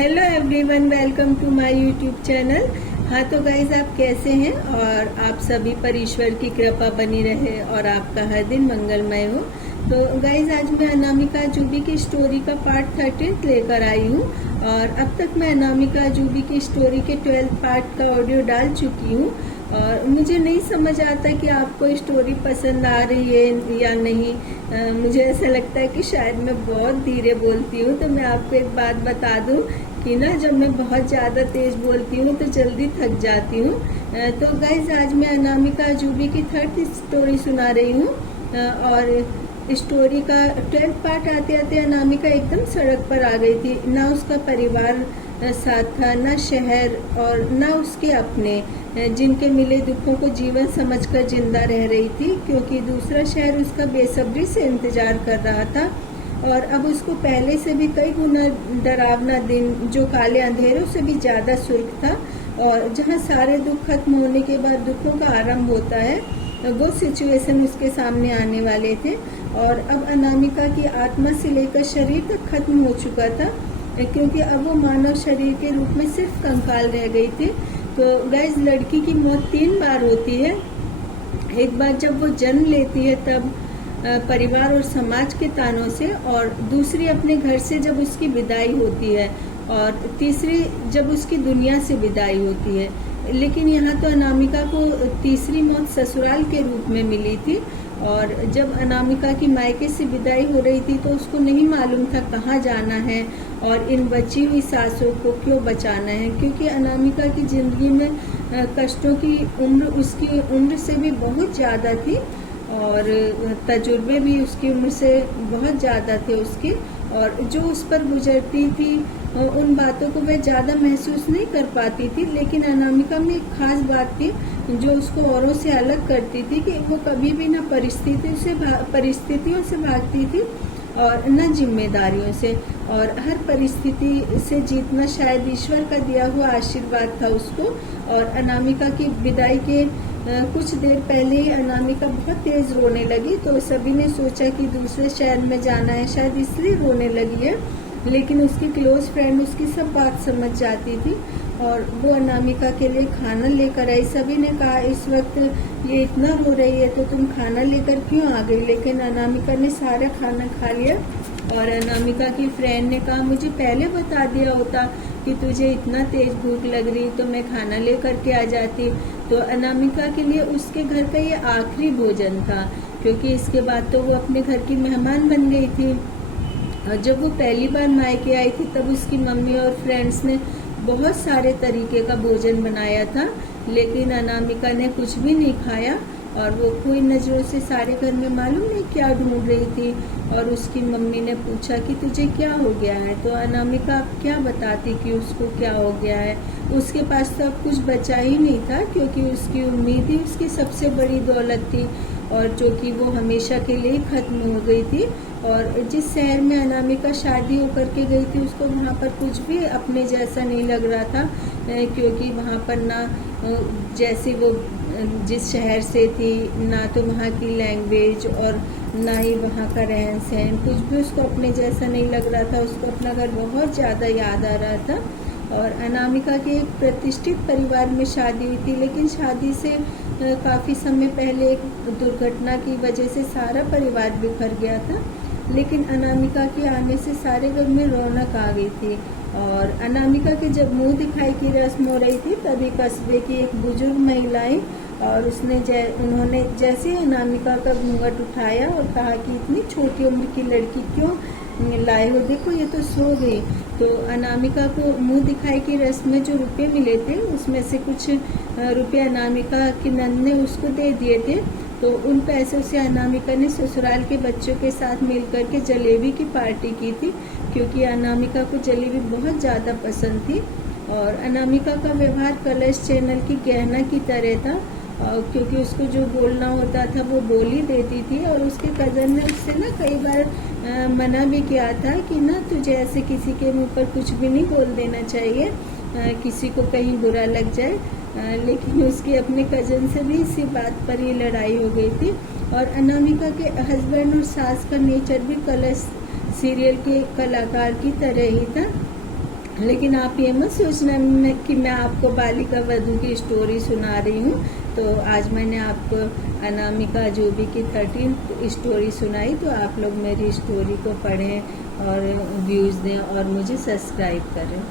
Hello everyone, welcome to my YouTube channel. हाँ तो guys, आप कैसे हैं? और आप सभी पर ईश्वर की कृपा बनी रहे और आपका हर दिन मंगलमय हो। तो गाइज, आज मैं अनामिका जूबी की स्टोरी का पार्ट 13 लेकर आई हूँ। और अब तक मैं अनामिका जूबी की स्टोरी के 12th पार्ट का ऑडियो डाल चुकी हूँ। और मुझे नहीं समझ आता कि आपको स्टोरी पसंद आ रही है या नहीं। मुझे ऐसा लगता है कि शायद मैं बहुत धीरे बोलती हूँ। तो मैं आपको एक बात बता दूँ कि ना, जब मैं बहुत ज़्यादा तेज़ बोलती हूँ तो जल्दी थक जाती हूँ। तो गाइज, आज मैं अनामिका जूबी की 3rd स्टोरी सुना रही हूँ। और स्टोरी का 12th पार्ट आते आते अनामिका एकदम सड़क पर आ गई थी। ना उसका परिवार साथ था, ना शहर, और ना उसके अपने, जिनके मिले दुखों को जीवन समझकर जिंदा रह रही थी, क्योंकि दूसरा शहर उसका बेसब्री से इंतजार कर रहा था। और अब उसको पहले से भी कई गुना डरावना दिन, जो काले अंधेरों से भी ज्यादा सुर्ख था, और जहां सारे दुख खत्म होने के बाद दुखों का आरंभ होता है, वो सिचुएशन उसके सामने आने वाले थे। और अब अनामिका की आत्मा से लेकर शरीर तक खत्म हो चुका था, क्योंकि अब वो मानव शरीर के रूप में सिर्फ कंकाल रह गई थी। तो गाइस, लड़की की मौत 3 बार होती है। एक बार जब वो जन्म लेती है तब परिवार और समाज के तानों से, और दूसरी अपने घर से जब उसकी विदाई होती है, और तीसरी जब उसकी दुनिया से विदाई होती है। लेकिन यहाँ तो अनामिका को तीसरी मौत ससुराल के रूप में मिली थी। और जब अनामिका की मायके से विदाई हो रही थी तो उसको नहीं मालूम था कहाँ जाना है और इन बची हुई सांसों को क्यों बचाना है, क्योंकि अनामिका की जिंदगी में कष्टों की उम्र उसकी उम्र से भी बहुत ज़्यादा थी, और तजुर्बे भी उसकी उम्र से बहुत ज़्यादा थे उसके। और जो उस पर गुजरती थी उन बातों को वह ज़्यादा महसूस नहीं कर पाती थी। लेकिन अनामिका में एक खास बात थी जो उसको औरों से अलग करती थी, कि वो कभी भी न परिस्थितियों से भागती थी और न जिम्मेदारियों से। और हर परिस्थिति से जीतना शायद ईश्वर का दिया हुआ आशीर्वाद था उसको। और अनामिका की विदाई के कुछ देर पहले ही अनामिका बहुत तेज रोने लगी। तो सभी ने सोचा कि दूसरे शहर में जाना है, शायद इसलिए रोने लगी है। लेकिन उसकी क्लोज फ्रेंड उसकी सब बात समझ जाती थी, और वो अनामिका के लिए खाना लेकर आई। सभी ने कहा, इस वक्त ये इतना रो रही है तो तुम खाना लेकर क्यों आ गई? लेकिन अनामिका ने सारा खाना खा लिया। और अनामिका की फ्रेंड ने कहा, मुझे पहले बता दिया होता कि तुझे इतना तेज भूख लग रही तो मैं खाना लेकर के आ जाती। तो अनामिका के लिए उसके घर का ये आखिरी भोजन था, क्योंकि इसके बाद तो वो अपने घर की मेहमान बन गई थी। और जब वो पहली बार मायके आई थी तब उसकी मम्मी और फ्रेंड्स ने बहुत सारे तरीके का भोजन बनाया था, लेकिन अनामिका ने कुछ भी नहीं खाया। और वो कोई नजरों से सारे घर में मालूम नहीं क्या ढूंढ रही थी। और उसकी मम्मी ने पूछा कि तुझे क्या हो गया है? तो अनामिका क्या बताती कि उसको क्या हो गया है। उसके पास तो अब कुछ बचा ही नहीं था, क्योंकि उसकी उम्मीद ही उसकी सबसे बड़ी दौलत थी, और जो कि वो हमेशा के लिए खत्म हो गई थी। और जिस शहर में अनामिका शादी होकर के गई थी उसको वहाँ पर कुछ भी अपने जैसा नहीं लग रहा था, क्योंकि वहाँ पर ना जैसे वो जिस शहर से थी, ना तो वहाँ की लैंग्वेज और ना ही वहाँ का रहन सहन, कुछ भी उसको अपने जैसा नहीं लग रहा था। उसको अपना घर बहुत ज़्यादा याद आ रहा था। और अनामिका के एक प्रतिष्ठित परिवार में शादी हुई थी, लेकिन शादी से काफ़ी समय पहले एक दुर्घटना की वजह से सारा परिवार बिखर गया था। लेकिन अनामिका के आने से सारे घर में रौनक आ गई थी। और अनामिका के जब मुंह दिखाई की रस्म हो रही थी तभी कस्बे की एक बुजुर्ग महिला आई, और उन्होंने जैसे अनामिका का घूंघट उठाया और कहा कि इतनी छोटी उम्र की लड़की क्यों लाए हो? देखो, ये तो सो गई। तो अनामिका को मुंह दिखाई की रस्म में जो रुपए मिले थे उसमें से कुछ रुपए अनामिका की नंद ने उसको दे दिए थे। तो उन पैसों से अनामिका ने ससुराल के बच्चों के साथ मिलकर के जलेबी की पार्टी की थी, क्योंकि अनामिका को जलेबी बहुत ज़्यादा पसंद थी। और अनामिका का व्यवहार कलश चैनल की गहना की तरह था, क्योंकि उसको जो बोलना होता था वो बोल ही देती थी। और उसके कज़न ने उससे ना कई बार मना भी किया था कि ना, तुझे ऐसे किसी के मुंह पर कुछ भी नहीं बोल देना चाहिए, किसी को कहीं बुरा लग जाए। लेकिन उसके अपने कज़न से भी इसी बात पर ही लड़ाई हो गई थी। और अनामिका के हस्बैंड और सास का नेचर भी कलश सीरियल के कलाकार की तरह ही था। लेकिन आप ये मत सोचना कि मैं आपको बालिका वधू की स्टोरी सुना रही हूँ। तो आज मैंने आपको अनामिका जोबी की 13th स्टोरी सुनाई, तो आप लोग मेरी स्टोरी को पढ़ें और व्यूज़ दें और मुझे सब्सक्राइब करें।